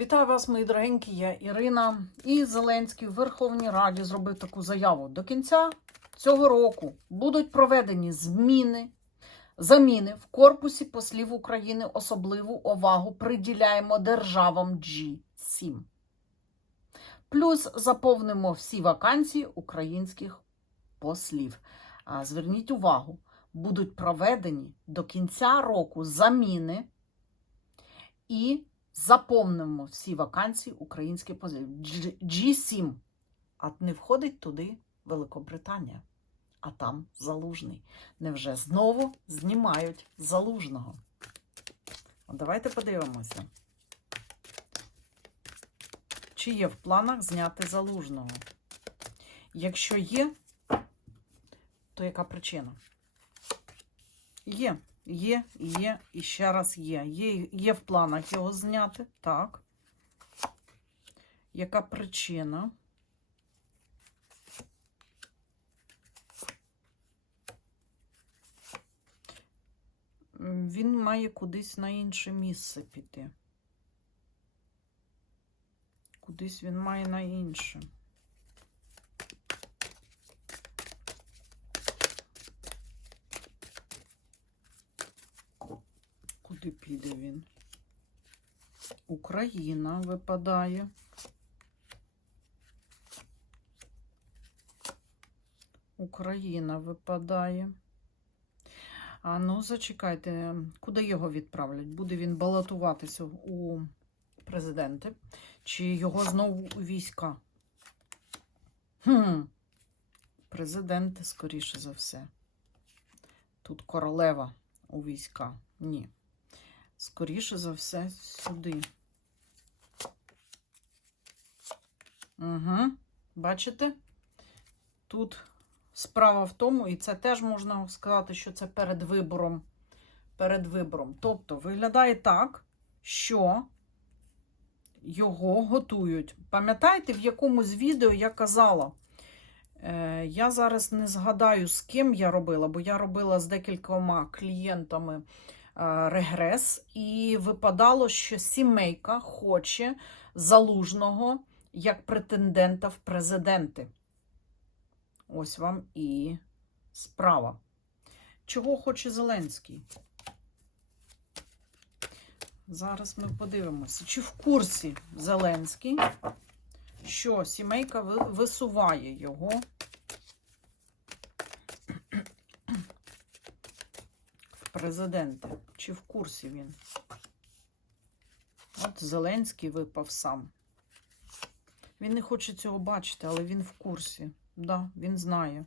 Вітаю вас, мої дорогенькі, я Ірина. І Зеленський в Верховній Раді зробив таку заяву. До кінця цього року будуть проведені зміни, заміни в корпусі послів України. Особливу увагу приділяємо державам G7. Плюс заповнимо всі вакансії українських послів. Зверніть увагу, будуть проведені до кінця року заміни і заповнимо всі вакансії українських послів. G- G7. А не входить туди Великобританія, а там Залужний. Невже знову знімають Залужного? От давайте подивимося. Чи є в планах зняти Залужного? Якщо є, то яка причина? Є. Є, є і ще раз є. Є, є в планах його зняти. Так. Яка причина? Він має кудись на інше місце піти. Кудись він має на інше. Куди піде він? Україна випадає. Україна випадає. А ну, зачекайте, куди його відправлять? Буде він балотуватися у президенти? Чи його знову у війська? Хм. Президенти, скоріше за все. Тут королева у війська. Ні. Скоріше за все, сюди. Угу. Бачите? Тут справа в тому, і це теж можна сказати, що це перед вибором. Перед вибором. Тобто, виглядає так, що його готують. Пам'ятаєте, в якомусь відео я казала, е, я зараз не згадаю, з ким я робила, бо я робила з декількома клієнтами регрес, і випадало, що сімейка хоче залужного як претендента в президенти. Ось вам і справа. Чого хоче Зеленський? Зараз ми подивимося, чи в курсі Зеленський, що сімейка висуває його в президенти. Чи в курсі він? От Зеленський випав сам. Він не хоче цього бачити, але він в курсі. Да, він знає.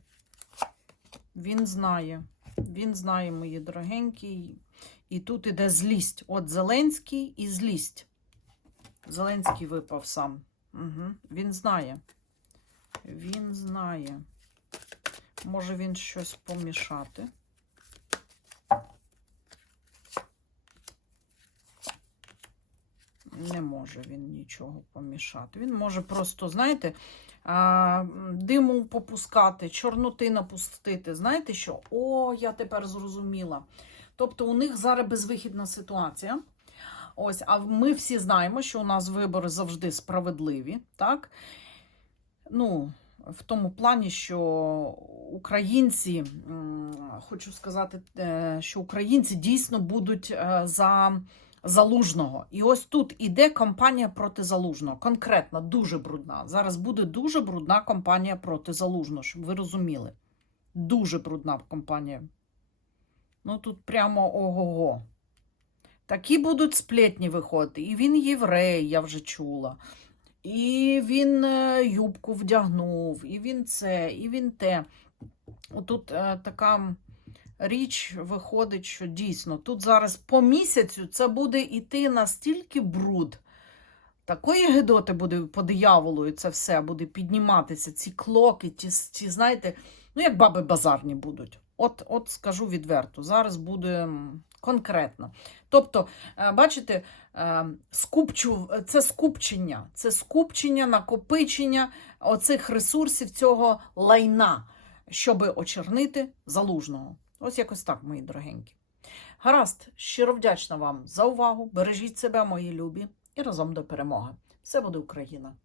Він знає. Він знає, мої дорогенькі. І тут іде злість. От Зеленський і злість. Зеленський випав сам. Угу. Він знає. Він знає. Може він щось помішати. Не може він нічого помішати. Він може просто, знаєте, диму попускати, чорноти напустити. Знаєте що? О, я тепер зрозуміла. Тобто у них зараз безвихідна ситуація. Ось, а ми всі знаємо, що у нас вибори завжди справедливі, так? Ну, в тому плані, що українці, хочу сказати, е, що українці дійсно будуть е, за залужного. І ось тут іде кампанія проти залужного. Конкретно, дуже брудна. Зараз буде дуже брудна кампанія проти залужного, щоб ви розуміли. Дуже брудна кампанія. Ну тут прямо ого-го. Такі будуть сплетні виходити. І він єврей, я вже чула. І він е, юбку вдягнув, і він це, і він те. Отут е, така річ виходить, що дійсно тут зараз по місяцю це буде йти настільки бруд. Такої гидоти буде по дияволу, і це все буде підніматися, ці клоки, ті, ті знаєте, ну як баби базарні будуть. От, от скажу відверто, зараз буде конкретно. Тобто, е, бачите, е, скупчу, це скупчення, це скупчення, накопичення оцих ресурсів цього лайна, щоби очернити залужного. Ось якось так, мої дорогенькі. Гаразд, щиро вдячна вам за увагу. Бережіть себе, мої любі. і разом до перемоги. Все буде Україна!